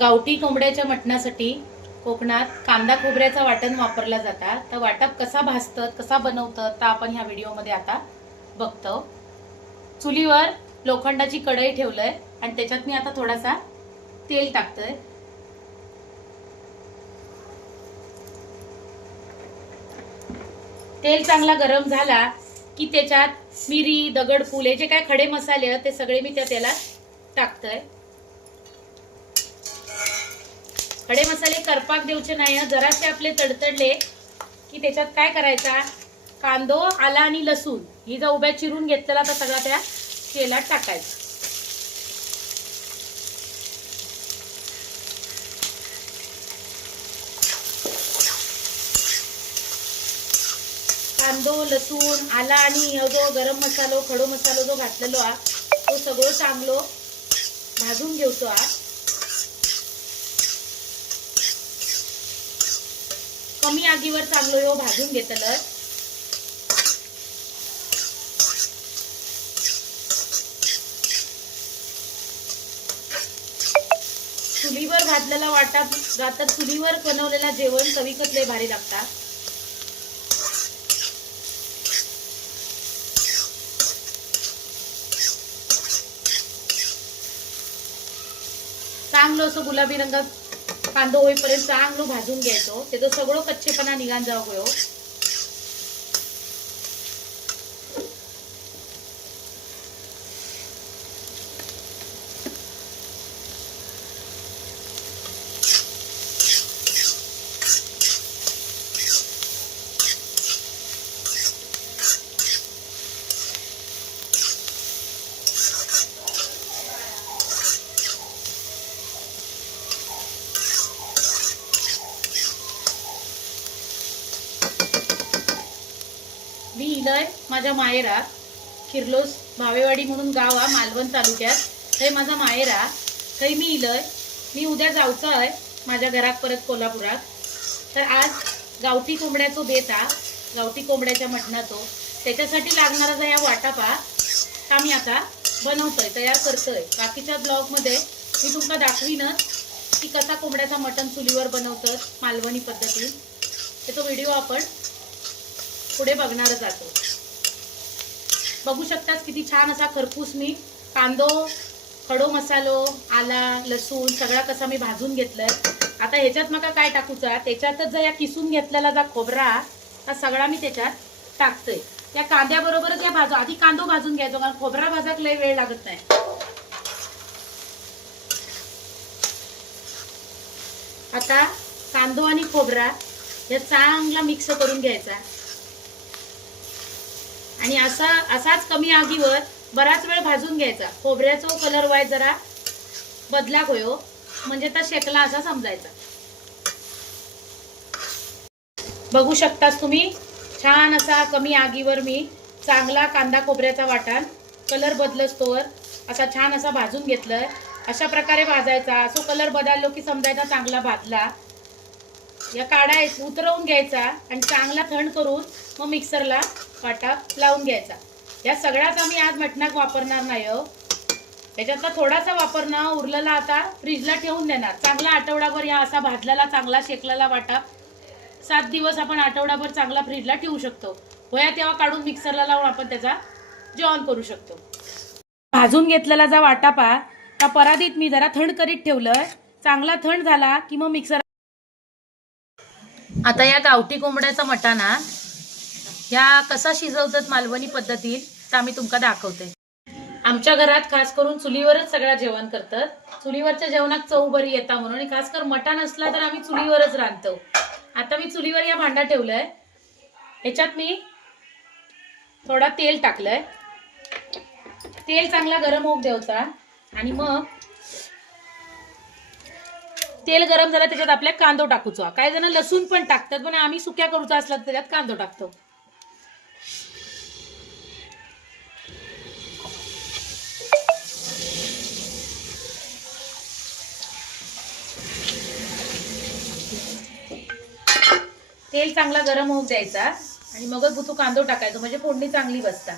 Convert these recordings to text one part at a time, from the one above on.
गावठी कोंबड्याच्या मटणासाठी कोकणात कांदा खोबऱ्याचा वाटण वापरला जाता। तर वाटप कसा भाजतात कसा बनवतात तर आपण ह्या व्हिडिओमध्ये आता बघतो। चुलीवर लोखंडाची कढई ठेवलंय आणि त्याच्यात मी आता थोडासा तेल टाकतोय। तेल चांगला गरम झाला की त्याच्यात मिरी, दगडफूल हे जे काय खडे मसाले आहेत ते सगळे मी त्या तेलात टाकतोय। खडे मसाले करपाक देऊचे नाही, जरासे आपले तडतडले की त्याच्यात काय करायचा, कांदो, आला आणि लसूण ही जो उभ्या चिरून घेतलेला तर सगळा त्या तेलात टाकायचा। कांदो, लसूण, आला आणि जो गरम मसालो, खडो मसालो जो घातलेलो आ तो सगळं चांगलो भाजून घेऊचो आ। कमी आगीवर चांगलो यो भाजून घेतलं। चुलीवर भाजलेला वाटा जातात, चुलीवर बनवलेला जेवण चवीकच लय भारी लागता। चांगलो असं गुलाबी रंगात कांदो होईपर्यंत चांगलो भाजून घ्यायचो, त्याचं सगळं कच्चेपणा निघान जावं होयो। मी इलय माझ्या मायरा किर्लोस भावेवाडी म्हणून गाव आ मालवण तालुक्यात, थंय माझा मायरा, थंय मी इलय। मी उद्या जाऊचं आहे माझ्या घरात परत कोल्हापुरात। तर आज गावठी कोंबड्याचो बेत आ, गावठी कोंबड्याच्या मटणाचो, त्याच्यासाठी लागणारा जो या वाटापा आम्ही आता बनवतोय, तयार करतोय। बाकीच्या ब्लॉगमध्ये मी तुमका दाखवीनच की कसा कोंबड्याचा मटण चुलीवर बनवतात मालवणी पद्धतीने, तो व्हिडिओ आपण पुढे बघणार जातो। बघू शकतास किती छान असा खरपूस मी कांदो, खडो मसालो, आला, लसूण सगळा कसा मी भाजून घेतलाय। आता ह्याच्यात मका काय टाकूचा, त्याच्यातच या किसून घेतलेला जा खोबरा हा सगळा मी त्याच्यात टाकतोय। त्या कांद्याबरोबरच या भाजू, आधी कांदो भाजून घ्यायचो कारण खोबरा भाजाक लय वेळ लागत नाही। आता कांदो आणि खोबरा हे चांगला मिक्स करून घ्यायचा आणि असाच कमी आगीवर बराच वेळ भाजून घ्यायचा। खोबऱ्याचा कलर वाय जरा बदला होयो म्हणजे तर शेकला असा समजायचा। बघू शकतास तुम्ही छान असा कमी आगीवर मी चांगला कांदा खोबऱ्याचा वाटण कलर बदलस्तोवर असा छान असा भाजून घेतलाय। अशा प्रकारे भाजायचा, असो कलर बदललो की समजायचा चांगला भाजला। या काढा उतरवून घ्यायचा आणि चांगला थंड करून मग मिक्सरला वाटा लावून घ्यायचा। या सगळ्याच आम्ही आज मटणात वापरणार नाही हो, त्याच्यातला थोडासा वापरणार, उरलेला आता फ्रीजला ठेवून देणार। चांगला आठवडाभर या असा भाजलेला चांगला शेकलेला वाटा 7 दिवस आपण आठवडाभर चांगला फ्रीजला ठेवू शकतो। होया तेव्हा काढून मिक्सरला लावून आपण त्याचा जेवण करू शकतो। भाजून घेतलेला जा वाटापा त्या परातीत मी जरा थंड करीत ठेवलं, चांगला थंड झाला की मग मिक्सर। आता या गावठी कोंबड्याचा मटाणा या कसा शिजवतात मालवणी पद्धतीत तर आम्ही तुमका दाखवते। आमच्या घरात खास करून चुलीवरच सगळं जेवण करतात। चुलीवरच्या जेवणात चव बरी येता म्हणून, आणि खास कर मटण असला तर आम्ही चुलीवरच रांधतो। आता मी चुलीवर या भांडा ठेवलाय, ह्याच्यात मी थोडा तेल टाकलंय। तेल चांगला गरम होऊ द्यायचा आणि मग तेल गरम झालं त्याच्यात आपल्या कांदो टाकूचा। काही जण लसूण पण टाकतात पण आम्ही सुक्या करूचा असला त्याच्यात कांदो टाकतो। तेल चांगला गरम होऊ द्यायचा आणि मगच बुतू कांदो टाकायचो म्हणजे फोडणी चांगली बसता।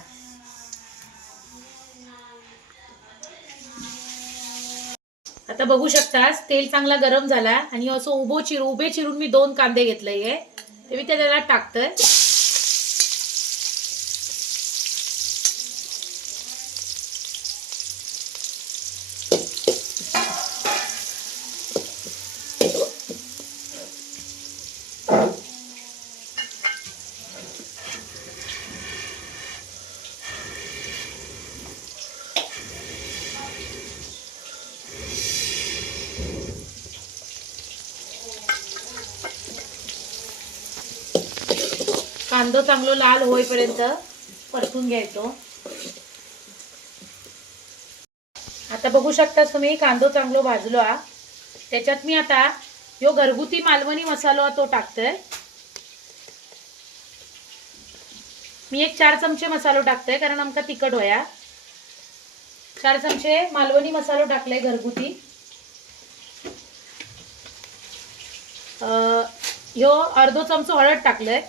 आता बघू शकतास तेल चांगला गरम झाला आणि असं उभे चिरून मी 2 कांदे घेतलेय ते मी त्याला टाकतोय. कांदा चांगला लाल होईपर्यंत परतून घ्यायचो. आता बघू शकता तुम्ही कांदा चांगला भाजलो हा. त्याच्यात मी आता यो घरगुती मालवणी मसाला तो टाकतोय. मी एक 4 चमचे मसाला टाकतोय कारण आमका तिखट होया. 4 चमचे मालवणी मसाला टाकलाय घरगुती. यो अर्धो चमचो हळद टाकलंय.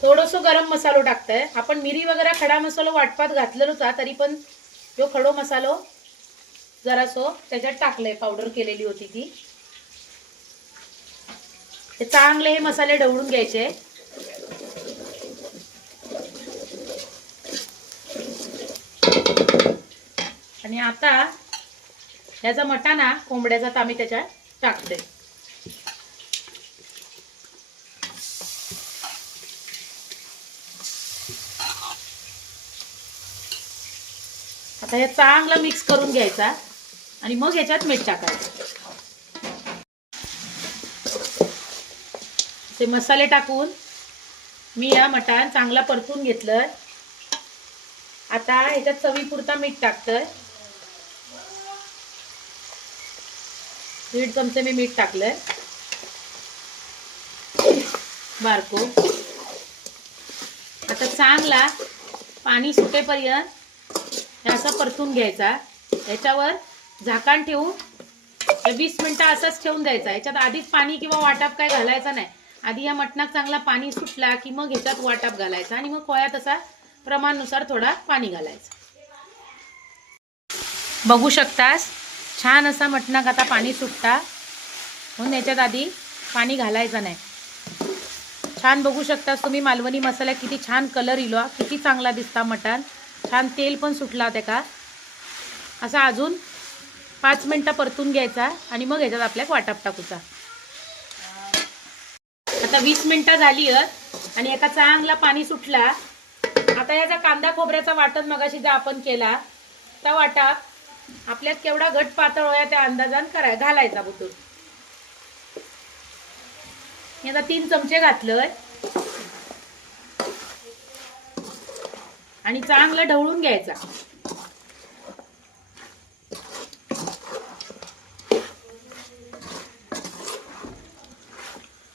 थोडंसं गरम मसालो टाकतोय. आपण मिरी वगैरे खडा मसालो वाटपात घातलेलोच तरी पण यो खडो मसालो जरासो त्याच्यात टाकलंय. पावडर केलेली होती ती. हे चांगले हे मसाले ढवळून घ्यायचे. आणि आता ह्याचा मटाना कोंबड्याचा आम्ही त्याच्यात टाकतोय. आता हे चांगलं मिक्स करून घ्यायचा आणि मग ह्याच्यात मीठ टाकायचं. ते मसाले टाकून मी या मटान चांगला परतून घेतलं. आता ह्याच्यात चवीपुरता मीठ टाकतोय. 1.5 चमचे मी मीठ टाकलंय बारको. आता चांगला पाणी सुटेपर्यंत असं परतून घ्यायचा. याच्यावर झाकण ठेवून 20 मिनिटं असंच ठेवून द्यायचा. याच्यात आधीच पाणी किंवा वाटप काय घालायचं नाही. आधी या मटणात चांगला पाणी सुटला की मग ह्याच्यात वाटप घालायचा आणि मग कोया तसा प्रमाणानुसार थोडा पाणी घालायचं. बघू शकतास छान असा मटणात आता पाणी सुटता म्हणून याच्यात आधी पाणी घालायचं नाही. छान बघू शकतास तुम्ही मालवणी मसाला किती छान कलर इलो. किती चांगला दिसता मटण. छान तेल पण सुटला त्याका. असा अजून 5 मिनिटं परतून घ्यायचा आणि मग ह्याच्यात आपल्याला वाटप टाकूचा. आता 20 मिनिटं झाली आणि एका चांगला पाणी सुटला. आता याचा कांदा खोबऱ्याचा वाटण मगाशी जो आपण केला त्या वाटप आपल्यात केवढा घट पातळ होया त्या अंदाजान घालायचा बुतून. आता 3 चमचे घातलंय आणि चांगलं ढवळून घ्यायचा.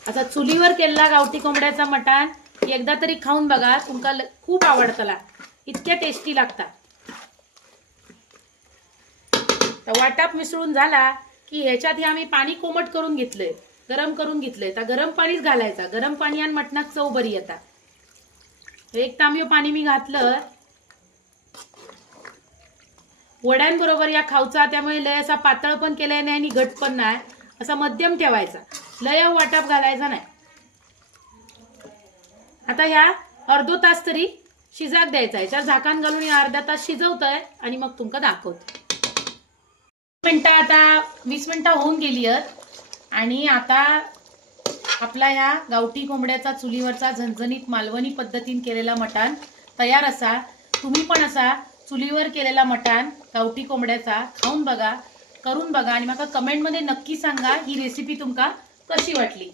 असा चुलीवर केलेला गावठी कोंबड्याचा मटण एकदा तरी खाऊन बघा. तुमका खूप आवडतला. इतक्या टेस्टी लागतात. तर वाटप मिसळून झाला की ह्याच्यात हे आम्ही पाणी कोमट करून घेतलंय. गरम करून घेतलंय. तर गरम पाणीच घालायचा. गरम पाणी आणि मटणात चव बरी येता. 1 तांब्या पाणी मी घातलं. वड्यांबरोबर या खाऊचा. त्यामुळे लय असा पातळ पण केलाय नाही आणि घट पण नाही. असा मध्यम ठेवायचा. लय वाटप घालायचा नाही. आता ह्या अर्धो तास तरी शिजाक द्यायचा. याच्यावर झाकण घालून अर्धा तास शिजवतोय आणि मग तुमका दाखवतो. 20 मिनिटं होऊन गेली आणि आता आपला ह्या गावठी कोंबड्याचा चुलीवरचा झणझणीत मालवणी पद्धतीने केलेला मटण तयार असा. तुम्ही पण असा चुलीवर केलेला मटण गावठी कोंबड्याचा खाऊन बघा, करून बघा आणि मला कमेंटमध्ये नक्की सांगा ही रेसिपी तुमका कशी वाटली.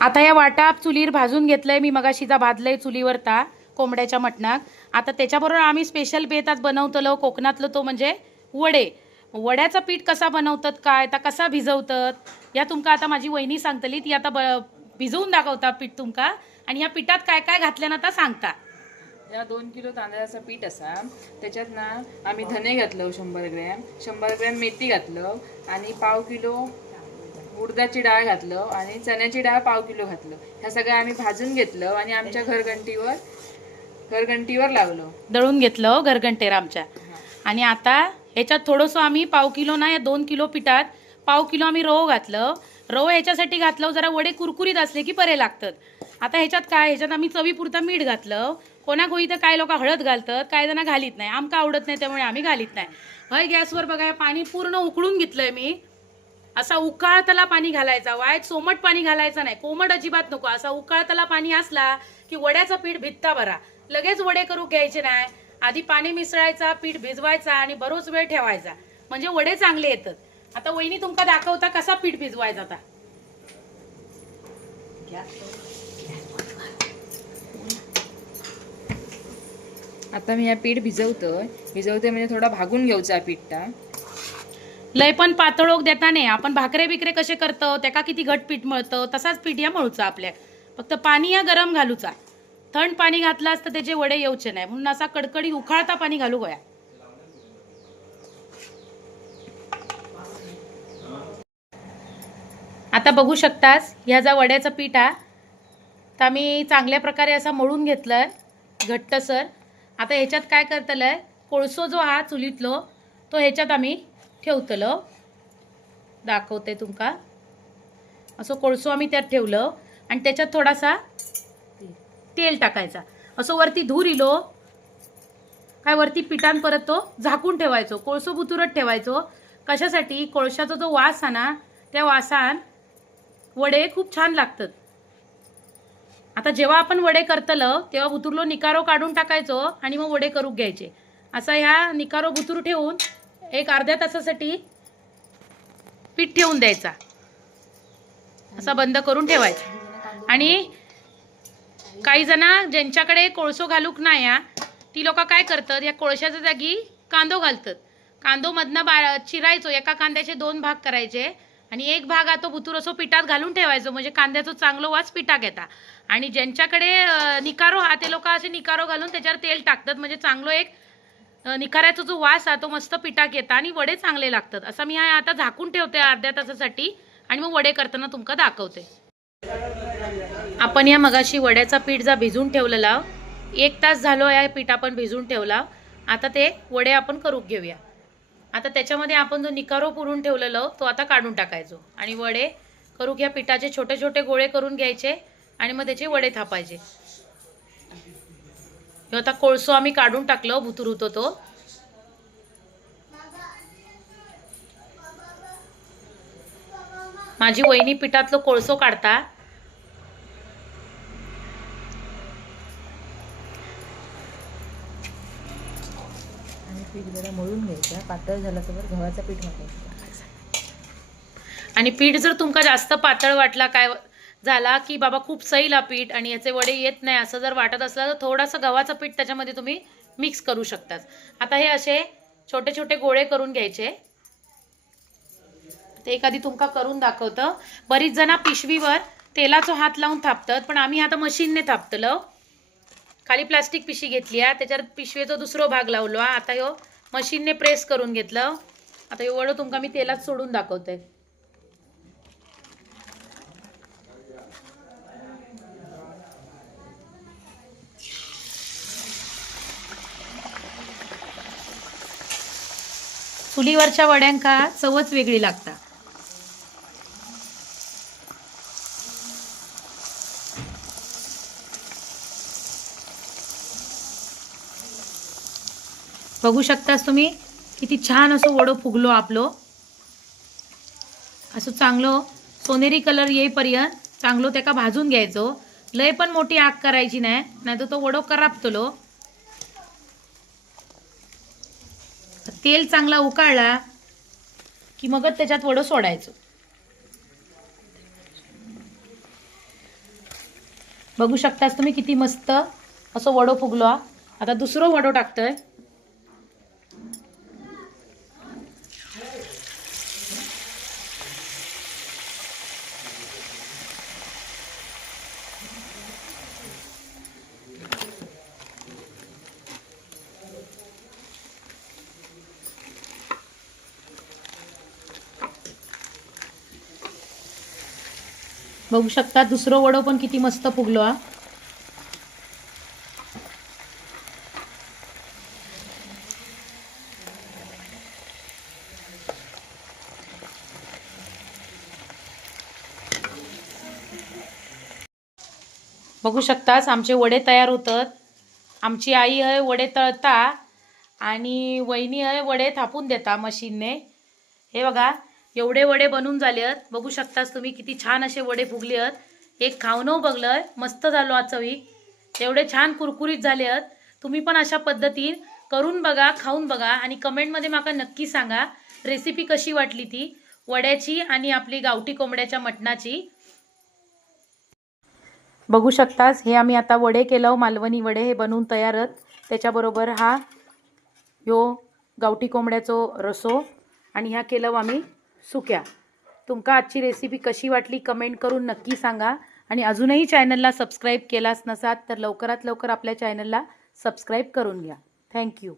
आता या वाटाप चुलीवर भाजून घेतलंय मी. मगाशीचा भाजलंय चुलीवर ता कोंबड्याच्या मटणात. आता त्याच्याबरोबर आम्ही स्पेशल बेतात बनवतलो कोकणातलं तो म्हणजे वडे. वड्याचं पीठ कसा बनवतात काय आता कसा भिजवतात या तुमका आता माझी वहिनी सांगतली. ती आता भिजवून दाखवता पीठ तुमका आणि या पिठात काय काय घातल्यानं आता सांगता. या 2 किलो तांदळाचं पीठ असा. त्याच्यात ना आम्ही धने घातलं 100 ग्रॅम, 100 ग्रॅम मेथी घातलं आणि 1/2 किलो उडदाची डाळ घातलं आणि चण्याची डाळ 1/2 किलो घातलं. ह्या सगळं आम्ही भाजून घेतलं आणि आमच्या घरघंटीवर घरघंटीवर लावलो. दळून घेतलं गरगंटेर आमच्या. आणि आता ह्याच्यात थोडंसं आम्ही 1/2 किलो ना या 2 किलो पिठात 1/2 किलो आम्ही रवं घातलं. रवं ह्याच्यासाठी घातलं जरा वडे कुरकुरीत असले की बरे लागतात. आता ह्याच्यात काय, ह्याच्यात आम्ही चवीपुरता मीठ घातलं. कोणाकोई तर काय लोक हळद घालतात, काय जण घालीत नाही. आमका आवडत नाही त्यामुळे आम्ही घालीत नाही. हय गॅसवर बघा पाणी पूर्ण उकळून घेतलंय मी. असा उकाळताला पाणी घालायचा, वायत सोमट पाणी घालायचं नाही, कोमट अजिबात नको. असा उकाळताला पाणी असला की वड्याचं पीठ भिजता बरा. लगेच वडे करू घ्यायचे नाही. आधी पाणी मिसळायचा, पीठ भिजवायचा आणि बरोच वेळ ठेवायचा, म्हणजे वडे चांगले येतात. आता वहिनी तुमका दाखवता कसा पीठ भिजवायचा. आता आता मी या पीठ भिजवते म्हणजे थोडा भागून घ्यायचा पीठटा. लय पण पातळोक देता नाही. आपण भाकरे बिकरे कसे करतो त्याका किती घट पीठ मळतं तसाच पीठ या मळूचा आपल्या. फक्त पाणी या गरम घालूचा. थंड पाणी घातलं असतं त्याचे वडे येऊचे नाही, म्हणून असा कडकडी उखाळता पाणी घालू गोया. आता बघू शकतास ह्या वड्याचं पीठ हा तर आम्ही चांगल्या प्रकारे असा मळून घेतलंय घट्टसर. आता ह्याच्यात काय करतलंय, कोळसो जो हा चुलीतलो तो ह्याच्यात आम्ही ठेवतलो. दाखवते तुमका. असं कोळसो आम्ही त्यात ठेवलं आणि त्याच्यात थोडासा तेल टाकायचा. असं वरती धूर इलो काय वरती पिठान परत तो झाकून ठेवायचो. कोळसो बुतुरत ठेवायचो. कशासाठी, कोळशाचा जो वास आहे ना त्या वासान वडे खूप छान लागतात. आता जेव्हा आपण वडे करतलं तेव्हा बुतुरलो निकारो काढून टाकायचो आणि मग वडे करू घ्यायचे. असा ह्या निकारो बुतूर ठेवून एक अर्ध्या तासासाठी पीठ ठेवून द्यायचा. असा बंद करून ठेवायचा. आणि काही जण ज्यांच्याकडे कोळसो घालूक नाही ती लोक काय करतात, या कोळशाच्या जागी कांदो घालतात. कांदो मधनं चिरायचो, एका कांद्याचे 2 भाग करायचे आणि एक भाग तो बुतूर असो पिठात घालून ठेवायचो, म्हणजे कांद्याचा चांगलो वास पिठात येता. आणि ज्यांच्याकडे निकारो ते लोक असे निकारो घालून त्याच्यावर तेल टाकतात, म्हणजे चांगलो एक निखाऱ्याचा जो वास तो मस्त पिठात येता आणि वडे चांगले लागतात. असं मी आता झाकून ठेवते अर्ध्या तासासाठी आणि मग वडे करताना तुमका दाखवते. आपण या मगाशी वड्याचा पीठ जा भिजून ठेवलेला 1 तास झालो या पीठ आपण भिजून ठेवला. आता ते वडे आपण करून घेऊया. आता त्याच्यामध्ये आपण जो निकारो पुरून ठेवलेला तो आता काढून टाकायचो आणि वडे करू घ्या. पिठाचे छोटे छोटे गोळे करून घ्यायचे आणि मग त्याचे वडे थापायचे. आता कोळसो आम्ही काढून टाकलो, बुतूर होतो तो. माझी वहिनी पिठातलो कोळसो काढता. आणि पीठ जरा मळून घ्यायचं. पातळ झालं तर गव्हाचं पीठ टाकायचं. आणि पीठ जर तुमका जास्त पातळ वाटला, काय झाला की बाबा खूप सैला पीठ आणि याचे वडे येत नाही असं जर वाटत असलं तर थोडंसं गव्हाचं पीठ त्याच्यामध्ये तुम्ही मिक्स करू शकतात. आता हे असे छोटे छोटे गोळे करून घ्यायचे. ते एखादी तुमका करून दाखवतं. बरीच जण पिशवीवर तेलाचा हात लावून थापतात, पण आम्ही आता मशीनने थापतलो. खाली प्लास्टिक पिशवी घेतली त्याच्यात पिशवीचा दुसरा भाग लावलो. आता ह्यो मशीनने प्रेस करून घेतलं. आता हे वडं तुमका मी तेलात सोडून दाखवते. चुलीवरच्या वड्यांका चवच वेगळी लागता. बघू शकतास तुम्ही किती छान असं वडो फुगलो आपलो. असं चांगलं सोनेरी कलर येईपर्यंत चांगलो त्याका भाजून घ्यायचो. लय पण मोठी आग करायची नाही, नाहीतर तो वडो करापतलो. तेल चांगला उकाळला की मगच त्याच्यात वडो सोडायचो. बघू शकतास तुम्ही किती मस्त असं वडो फुगलो. आता दुसरा वडो टाकतोय. बघू शकता दुसरं वडो पण किती मस्त फुगलो. बघू शकतास आमचे वडे तयार होतात. आमची आई आहे वडे तळता आणि वहिनी आहे वडे थापून देता मशीनने. हे बघा एवढे वडे बनून झाले आहेत. बघू शकतास तुम्ही किती छान असे वडे फुगले आहेत. एक खाऊन बघलंय मस्त झालो आज चवी. एवढे छान कुरकुरीत झाले आहेत. तुम्ही पण अशा पद्धतीने करून बघा, खाऊन बघा आणि कमेंटमध्ये मला नक्की सांगा रेसिपी कशी वाटली ती वड्याची आणि आपली गावठी कोंबड्याच्या मटणाची. बघू शकतास हे आम्ही आता वडे केलं, मालवणी वडे हे बनवून तयार आहेत. त्याच्याबरोबर हा ह्यो गावठी कोंबड्याचो रसो आणि ह्या केलं आम्ही सुक्या. तुमका आजची रेसिपी कशी वाटली कमेंट करून नक्की सांगा आणि अजूनही चॅनलला सबस्क्राईब केलाच नसाल तर लवकरात लवकर आपल्या चॅनलला सबस्क्राईब करून घ्या. थँक्यू.